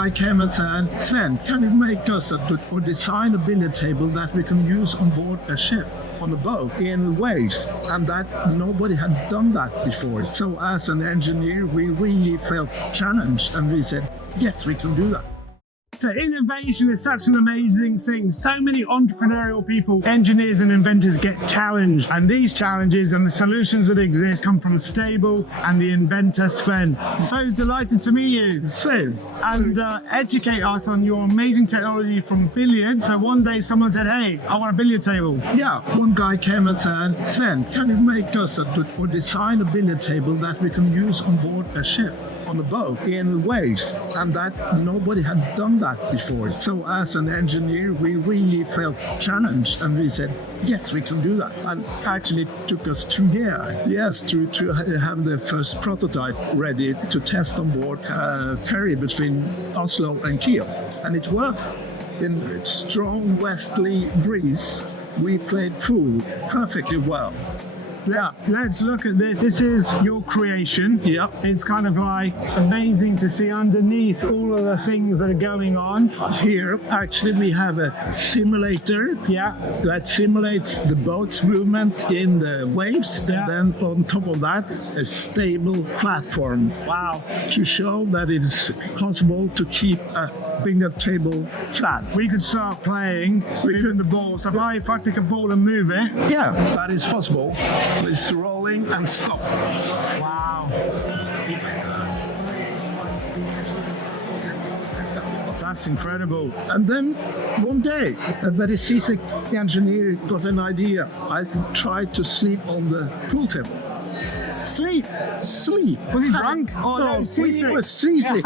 guy came and said, Svend, can you make us or design a billiard table that we can use on board a ship, on a boat in waves, and that nobody had done that before. So as an engineer, we really felt challenged, and we said, yes, we can do that. So innovation is such an amazing thing. So many entrepreneurial people, engineers and inventors get challenged, and these challenges and the solutions that exist come from Stable and the inventor Svend. So delighted to meet you, So, and educate us on your amazing technology from Billiard. So one day someone said, hey, I want a billiard table. yeah, one guy came and said, Svend, can you make us or design a billiard table that we can use on board a ship, on a boat in waves, and that nobody had done that before. So as an engineer, we really felt challenged, and we said, yes, we can do that. And actually it took us 2 years, yes, to have the first prototype ready to test on board a ferry between Oslo and Kiel. And it worked. In strong westerly breeze, we played pool perfectly well. Yeah, let's look at this. This is your creation. Yeah. It's kind of like amazing to see underneath all of the things that are going on. Here, actually, we have a simulator, Yeah. that simulates the boat's movement in the waves. Yeah. And then on top of that, a stable platform. Wow. To show that it is possible to keep a billiard table flat. We could start playing, moving the ball. So if I pick a ball and move it. Yeah, that is possible. It's rolling and stop. Wow. That's incredible. And then one day, a very seasick engineer got an idea. I tried to sleep on the pool table. Sleep. Was he drunk? Oh, no, seasick. He was seasick.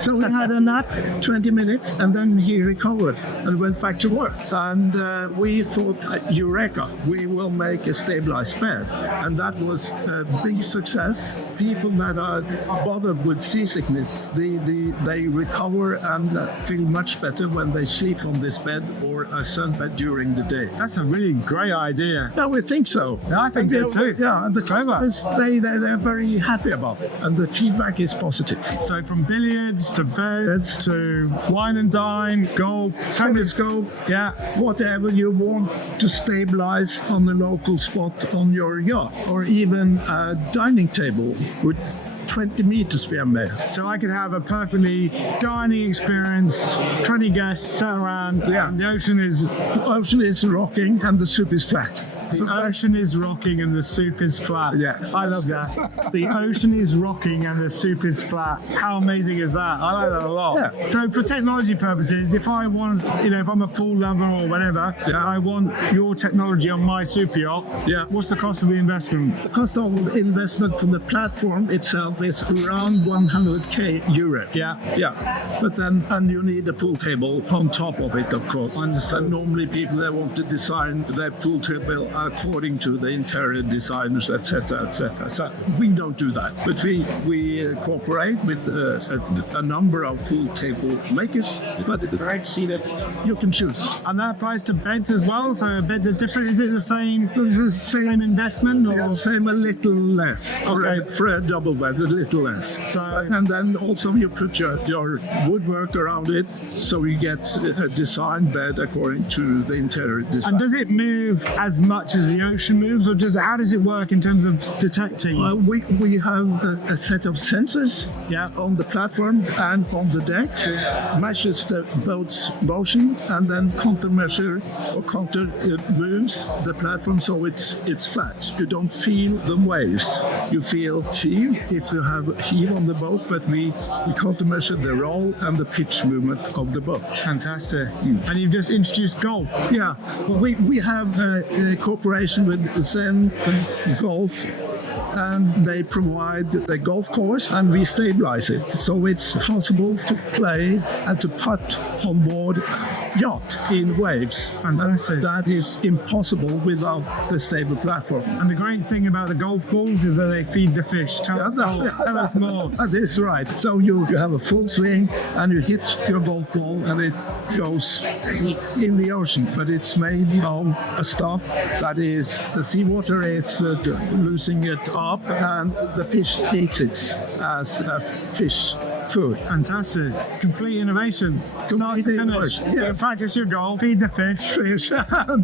So we had a nap, 20 minutes, and then he recovered and went back to work. And we thought, eureka, we will make a stabilized bed. And that was a big success. People that are bothered with seasickness, they recover and feel much better when they sleep on this bed or a sunbed during the day. That's a really great idea. Yeah, we think so. Yeah, I think so too. Yeah, and the Clever. customers, they're very happy about it, and the feedback is positive. So from billiards to beds to wine and dine, golf, Telescope, yeah. whatever you want to stabilize on the local spot on your yacht, or even a dining table with 20 meters we have made. So I could have a perfectly dining experience, 20 guests sat around, Yeah. and the ocean is Ocean is rocking and the soup is flat. The ocean is rocking and the soup is flat. Yeah. I love that. The ocean is rocking and the soup is flat. How amazing is that? I like that a lot. Yeah. So for technology purposes, if I want, if I'm a pool lover or whatever, Yeah. I want your technology on my super yacht. Yeah. What's the cost of the investment? The cost of investment from the platform itself is around 100k euro. Yeah. Yeah, but then and you need a pool table on top of it, of course. Understood. And normally people they want to design their pool table according to the interior designers, etc., etc. So we don't do that, but we cooperate with a number of pool table makers. But I see that you can choose. And that applies to beds as well. So beds are different. Is it the same investment or? Yeah, same a little less for a double bed, a little less. So And then also you put your woodwork around it, so you get a design bed according to the interior design. and does it move as much as the ocean moves, or how does it work in terms of detecting? We have a set of sensors on the platform and on the deck, measures the boat's motion, and then counter moves the platform so it's flat. You don't feel the waves. You feel heave if you have heave on the boat, but we counter measure the roll and the pitch movement of the boat. Fantastic. And you've just introduced golf. Yeah, we have a cooperation with Zen Golf, and they provide the golf course and we stabilize it. So it's possible to play and to putt on board yacht in waves. Fantastic. That is impossible without the stable platform. And the great thing about the golf balls is that they feed the fish. Tell us more. That is right. So you have a full swing and you hit your golf ball and it goes in the ocean, but it's made of a stuff that is the seawater is losing it up and the fish eats it as a fish food. Fantastic. Complete innovation. Start to finish. Yes. Practice your goal, feed the fish,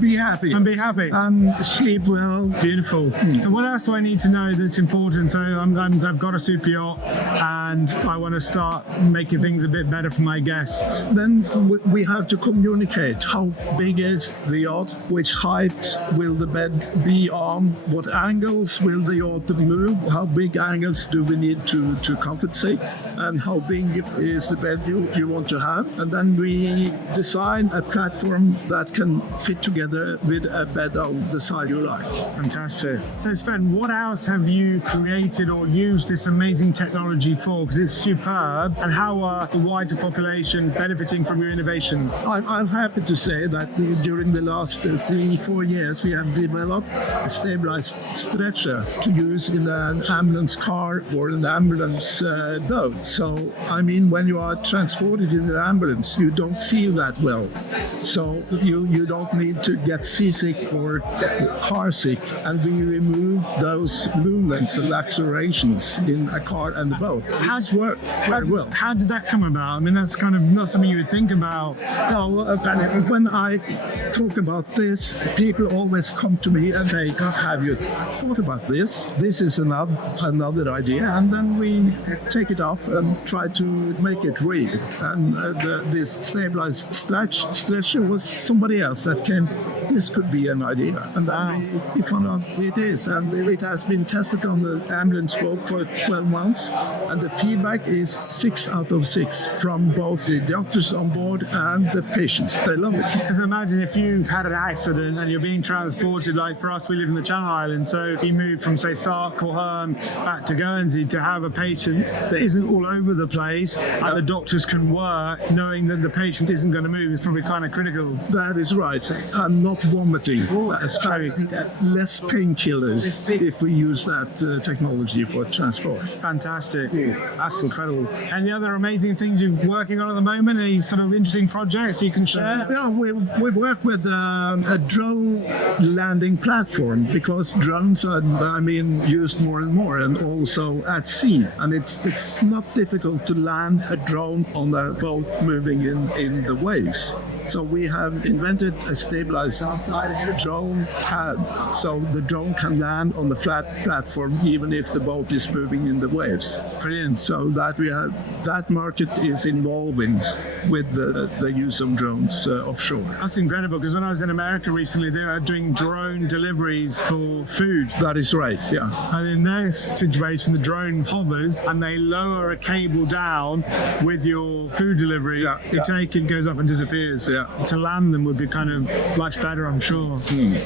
Be happy. and be happy. And sleep well. Beautiful. So what else do I need to know that's important? So I've got a super yacht and I want to start making things a bit better for my guests. Then we have to communicate how big is the yacht, which height will the bed be on, what angles will the yacht move, how big angles do we need to compensate, and how big is the bed you want to have. And then we design a platform that can fit together with a bed of the size you like. Fantastic. So Sven, what else have you created or used this amazing technology for? Because it's superb. And how are the wider population benefiting from your innovation? I'm happy to say that during the last 3-4 years we have developed a stabilized stretcher to use in an ambulance car or an ambulance boat. So, I mean, when you are transported in the ambulance, you don't feel that well. So you don't need to get seasick or car sick, and we remove those movements and accelerations in a car and the boat. It's worked very well. How did that come about? I mean, that's kind of not something you would think about. No, when I talk about this, people always come to me and say, have you thought about this? This is another idea. And then we take it up and try to make it real. And this stabilized stretcher was somebody else that came, this could be an idea. And then we found out it is. And it has been tested on the ambulance boat for 12 months. And the feedback is 6 out of 6 from both the doctors on board and the patients. They love it. Because imagine if you've had an accident and you're being transported, like for us, we live in the Channel Islands, so you move from, say, Sark or Herm back to Guernsey to have a patient that isn't all over the place and the doctors can work knowing that the patient isn't going to move is probably kind of critical. That is right. And not vomiting. That's true. Less painkillers if we use that technology for transport. Fantastic. That's incredible. Any other amazing things you're working on at the moment? Any sort of interesting projects you can share? Yeah, we work with a drone landing platform because drones are, used more and more, and also at sea. And it's not difficult to land a drone on a boat moving in the waves. So we have invented a stabilized drone pad, so the drone can land on the flat platform even if the boat is moving in the waves. Brilliant. So that market is evolving with the use of drones offshore. That's incredible, because when I was in America recently, they were doing drone deliveries for food. That is right, yeah. And in their situation, the drone hovers and they lower a cable down with your food delivery. You take it, goes up and disappears. Yeah. To land them would be kind of much better, I'm sure.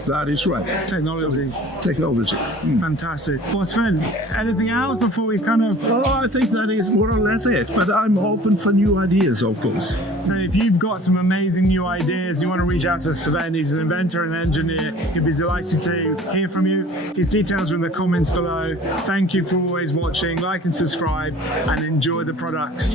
That is right. Technology. Fantastic. Well, Sven, anything else before we kind of... I think that is more or less it, but I'm open for new ideas, of course. So if you've got some amazing new ideas, you want to reach out to Svend, he's an inventor and engineer, he'd be delighted to hear from you. His details are in the comments below. Thank you for always watching. Like and subscribe and enjoy the product.